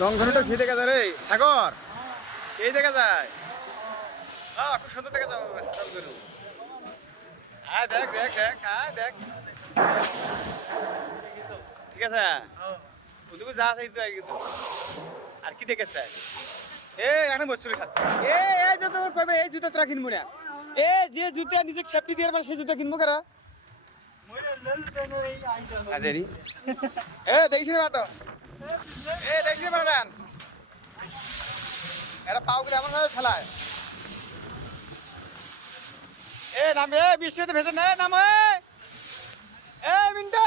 রংধনুটা সেই দেখা যায় রে সাগর, সেই দেখা যায়। খুব সুন্দর দেখা যায় রংধনু। দেখ দেখ দেখ দেখ, ঠিক আছে। ওদিকে যা আছে কিন্তু আর কি দেখেছে এখন বস্তু এই যে তো কইবে এই জুতা তোরা কিনবো না, যে জুতা নিজে সেফটি দিয়ে সেই জুতা কিনবো কারা দেখিস না তো দেখিস না এরা পাওগুলো এমন ভাবে ফেলায়। নামে বৃষ্টিতে ভেসে নে নাম মিন্টু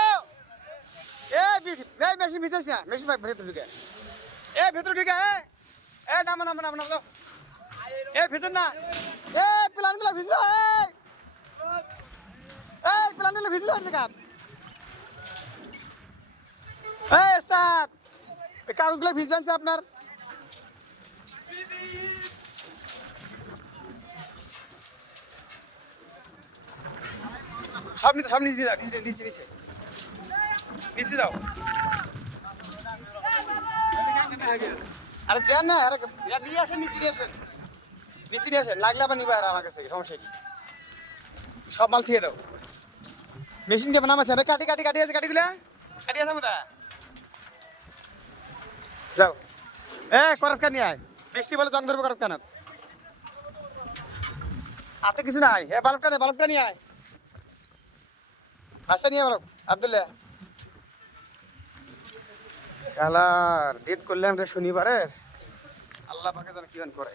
মেশিন ভিজাস না, মেশিন ভেতর ঢুকে ভেতর ঢুকে নামো নামো নামো নামো ভেতর না প্লান গুলো ভিজলো প্লান গুলো ভিজলো কাগজ গুলো ভিজবেন আপনার সব নিচে সব নিচে যাও, নিচে নিচে নিচে নিচে যাও। আরে যান না, আরে নিয়ে আসেন, নিচে নিয়ে আসেন, নিচে নিয়ে আসেন। লাগলে আবার নিবা আমার কাছ থেকে, সমস্যা কি? সব মাল থিয়ে দাও। মেশিন দিয়ে নামাচ্ছে কাটি কাটি কাটি আছে, কাটিগুলা কাটি আছে আমরা যাও। করাত কান নিয়ে আয়, বৃষ্টি বলে জং ধরবো করাত কানাত আছে কিছু নাই। বাল্বটা নিয়ে আয়, রাস্তা নিয়ে বলো আব্দুল্লাহ। কালার ডেট করলাম শনিবারের, আল্লাহ পাকে যেন কিমান করে।